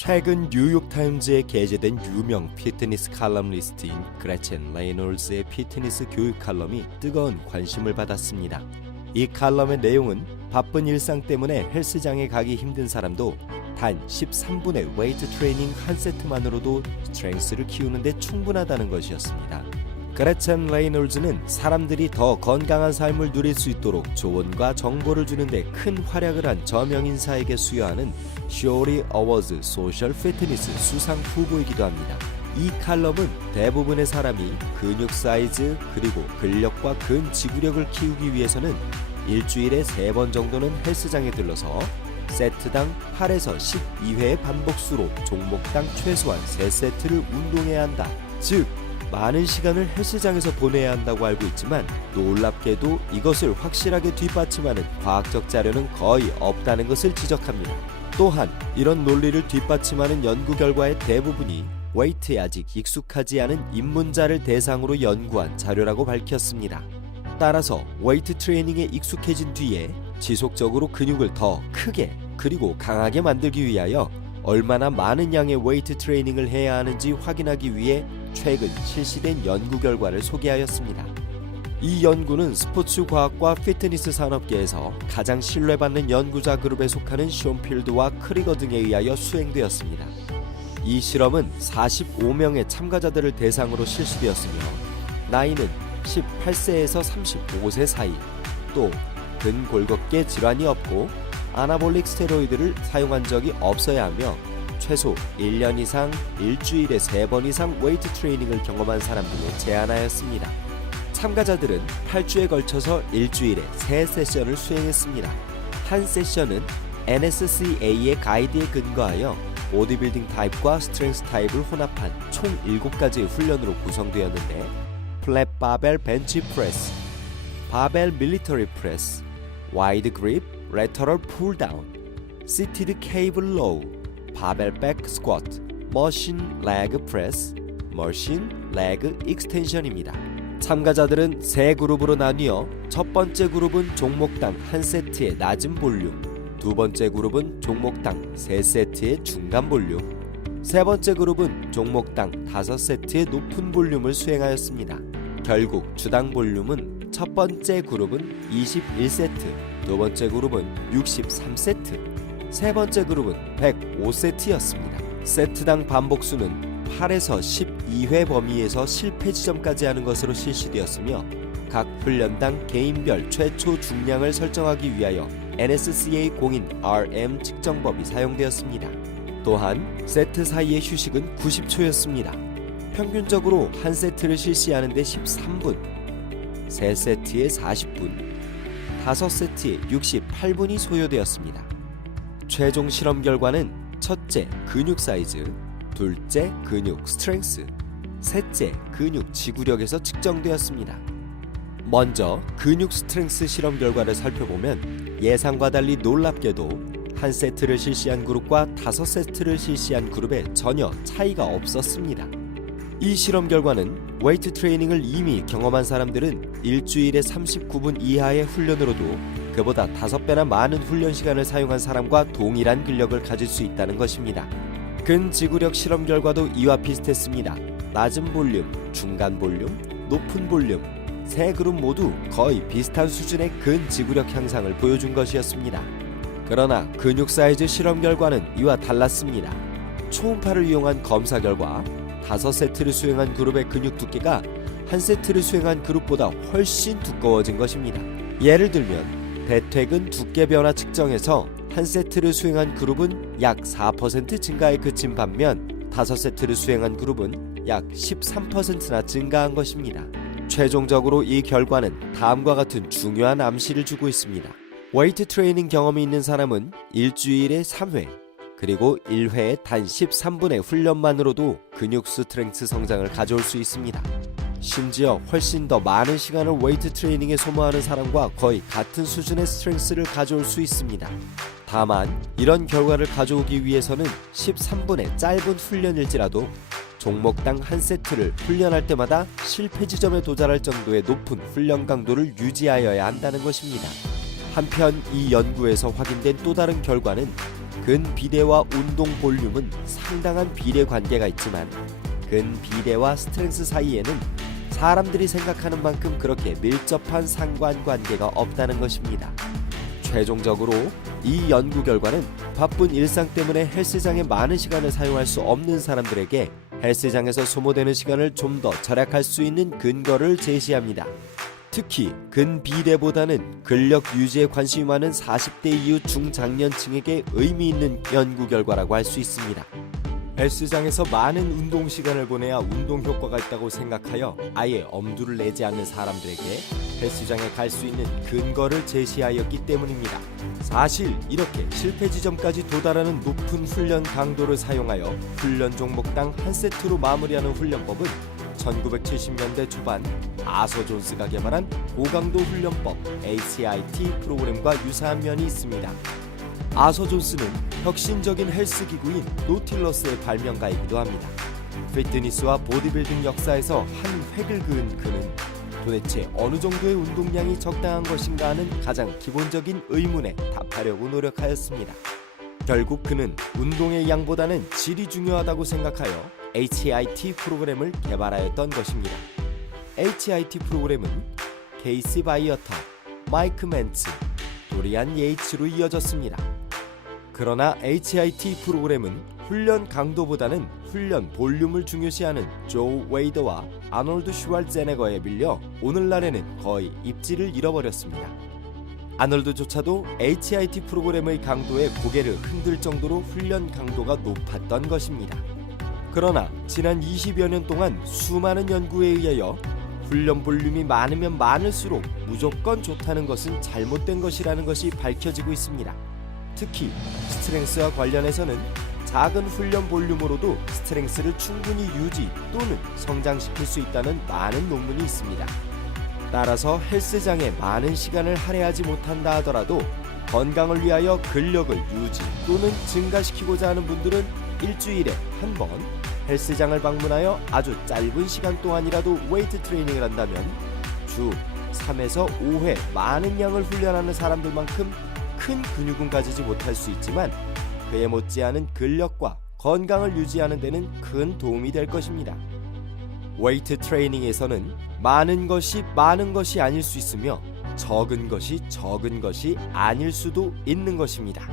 최근 뉴욕타임즈에 게재된 유명 피트니스 칼럼니스트인 그레첸 레이놀즈의 피트니스 교육 칼럼이 뜨거운 관심을 받았습니다. 이 칼럼의 내용은 바쁜 일상 때문에 헬스장에 가기 힘든 사람도 단 13분의 웨이트 트레이닝 한 세트만으로도 스트렝스를 키우는 데 충분하다는 것이었습니다. 그레첸 레이놀즈는 사람들이 더 건강한 삶을 누릴 수 있도록 조언과 정보를 주는 데 큰 활약을 한 저명인사에게 수여하는 쇼리 어워즈 소셜 피트니스 수상 후보이기도 합니다. 이 칼럼은 대부분의 사람이 근육 사이즈 그리고 근력과 근지구력을 키우기 위해서는 일주일에 3번 정도는 헬스장에 들러서 세트당 8에서 12회의 반복수로 종목당 최소한 3세트를 운동해야 한다. 즉 많은 시간을 헬스장에서 보내야 한다고 알고 있지만 놀랍게도 이것을 확실하게 뒷받침하는 과학적 자료는 거의 없다는 것을 지적합니다. 또한 이런 논리를 뒷받침하는 연구 결과의 대부분이 웨이트에 아직 익숙하지 않은 입문자를 대상으로 연구한 자료라고 밝혔습니다. 따라서 웨이트 트레이닝에 익숙해진 뒤에 지속적으로 근육을 더 크게 그리고 강하게 만들기 위하여 얼마나 많은 양의 웨이트 트레이닝을 해야 하는지 확인하기 위해 최근 실시된 연구 결과를 소개하였습니다. 이 연구는 스포츠 과학과 피트니스 산업계에서 가장 신뢰받는 연구자 그룹에 속하는 숀필드와 크리거 등에 의하여 수행되었습니다. 이 실험은 45명의 참가자들을 대상으로 실시되었으며 나이는 18세에서 35세 사이, 또 근골격계 질환이 없고 아나볼릭 스테로이드를 사용한 적이 없어야 하며 최소 1년 이상 일주일에 3번 이상 웨이트 트레이닝을 경험한 사람들로 제한하였습니다. 참가자들은 8주에 걸쳐서 일주일에 3세션을 수행했습니다. 한 세션은 NSCA의 가이드에 근거하여 보디빌딩 타입과 스트렝스 타입을 혼합한 총 7가지의 훈련으로 구성되었는데 플랫 바벨 벤치 프레스, 바벨 밀리터리 프레스, 와이드 그립 레터럴 풀다운, 시티드 케이블 로우, 바벨 백 스쿼트, 머신 레그 프레스, 머신 레그 익스텐션입니다. 참가자들은 3그룹으로 나뉘어 첫 번째 그룹은 종목당 1세트의 낮은 볼륨, 두 번째 그룹은 종목당 3세트의 중간 볼륨, 세 번째 그룹은 종목당 5세트의 높은 볼륨을 수행하였습니다. 결국 주당 볼륨은 첫 번째 그룹은 21세트, 두 번째 그룹은 63세트, 세 번째 그룹은 105세트였습니다. 세트당 반복수는 8에서 12회 범위에서 실패 지점까지 하는 것으로 실시되었으며 각 훈련당 개인별 최초 중량을 설정하기 위하여 NSCA 공인 RM 측정법이 사용되었습니다. 또한 세트 사이의 휴식은 90초였습니다. 평균적으로 한 세트를 실시하는 데 13분, 3세트에 40분, 5세트에 68분이 소요되었습니다. 최종 실험 결과는 첫째, 근육 사이즈, 둘째, 근육 스트렝스, 셋째, 근육 지구력에서 측정되었습니다. 먼저 근육 스트렝스 실험 결과를 살펴보면 예상과 달리 놀랍게도 한 세트를 실시한 그룹과 5세트를 실시한 그룹에 전혀 차이가 없었습니다. 이 실험 결과는 웨이트 트레이닝을 이미 경험한 사람들은 일주일에 39분 이하의 훈련으로도 그보다 5배나 많은 훈련 시간을 사용한 사람과 동일한 근력을 가질 수 있다는 것입니다. 근지구력 실험 결과도 이와 비슷했습니다. 낮은 볼륨, 중간 볼륨, 높은 볼륨, 세 그룹 모두 거의 비슷한 수준의 근지구력 향상을 보여준 것이었습니다. 그러나 근육 사이즈 실험 결과는 이와 달랐습니다. 초음파를 이용한 검사 결과 5세트를 수행한 그룹의 근육 두께가 한 세트를 수행한 그룹보다 훨씬 두꺼워진 것입니다. 예를 들면 대퇴근 두께 변화 측정에서 한 세트를 수행한 그룹은 약 4% 증가에 그친 반면 5세트를 수행한 그룹은 약 13%나 증가한 것입니다. 최종적으로 이 결과는 다음과 같은 중요한 암시를 주고 있습니다. 웨이트 트레이닝 경험이 있는 사람은 일주일에 3회 그리고 1회에 단 13분의 훈련만으로도 근육 스트렝스 성장을 가져올 수 있습니다. 심지어 훨씬 더 많은 시간을 웨이트 트레이닝에 소모하는 사람과 거의 같은 수준의 스트렝스를 가져올 수 있습니다. 다만 이런 결과를 가져오기 위해서는 13분의 짧은 훈련일지라도 종목당 한 세트를 훈련할 때마다 실패 지점에 도달할 정도의 높은 훈련 강도를 유지하여야 한다는 것입니다. 한편 이 연구에서 확인된 또 다른 결과는 근비대와 운동 볼륨은 상당한 비례 관계가 있지만 근비대와 스트렝스 사이에는 사람들이 생각하는 만큼 그렇게 밀접한 상관관계가 없다는 것입니다. 최종적으로 이 연구 결과는 바쁜 일상 때문에 헬스장에 많은 시간을 사용할 수 없는 사람들에게 헬스장에서 소모되는 시간을 좀 더 절약할 수 있는 근거를 제시합니다. 특히 근비대보다는 근력 유지에 관심이 많은 40대 이후 중장년층에게 의미 있는 연구 결과라고 할 수 있습니다. 헬스장에서 많은 운동 시간을 보내야 운동 효과가 있다고 생각하여 아예 엄두를 내지 않는 사람들에게 헬스장에 갈 수 있는 근거를 제시하였기 때문입니다. 사실 이렇게 실패 지점까지 도달하는 높은 훈련 강도를 사용하여 훈련 종목당 한 세트로 마무리하는 훈련법은 1970년대 초반 아서 존스가 개발한 고강도 훈련법 HIIT 프로그램과 유사한 면이 있습니다. 아서 존스는 혁신적인 헬스 기구인 노틸러스의 발명가이기도 합니다. 피트니스와 보디빌딩 역사에서 한 획을 그은 그는 도대체 어느 정도의 운동량이 적당한 것인가 하는 가장 기본적인 의문에 답하려고 노력하였습니다. 결국 그는 운동의 양보다는 질이 중요하다고 생각하여 HIIT 프로그램을 개발하였던 것입니다. HIIT 프로그램은 케이시 바이어터, 마이크 맨츠, 도리안 예이츠로 이어졌습니다. 그러나 HIIT 프로그램은 훈련 강도보다는 훈련 볼륨을 중요시하는 조 웨이더와 아놀드 슈왈제네거에 빌려 오늘날에는 거의 입지를 잃어버렸습니다. 아놀드조차도 HIIT 프로그램의 강도에 고개를 흔들 정도로 훈련 강도가 높았던 것입니다. 그러나 지난 20여 년 동안 수많은 연구에 의하여 훈련 볼륨이 많으면 많을수록 무조건 좋다는 것은 잘못된 것이라는 것이 밝혀지고 있습니다. 특히 스트렝스와 관련해서는 작은 훈련 볼륨으로도 스트렝스를 충분히 유지 또는 성장시킬 수 있다는 많은 논문이 있습니다. 따라서 헬스장에 많은 시간을 할애하지 못한다 하더라도 건강을 위하여 근력을 유지 또는 증가시키고자 하는 분들은 일주일에 한 번 헬스장을 방문하여 아주 짧은 시간 동안이라도 웨이트 트레이닝을 한다면 주 3에서 5회 많은 양을 훈련하는 사람들만큼 큰 근육은 가지지 못할 수 있지만 그에 못지않은 근력과 건강을 유지하는 데는 큰 도움이 될 것입니다. 웨이트 트레이닝에서는 많은 것이 아닐 수 있으며 적은 것이 아닐 수도 있는 것입니다.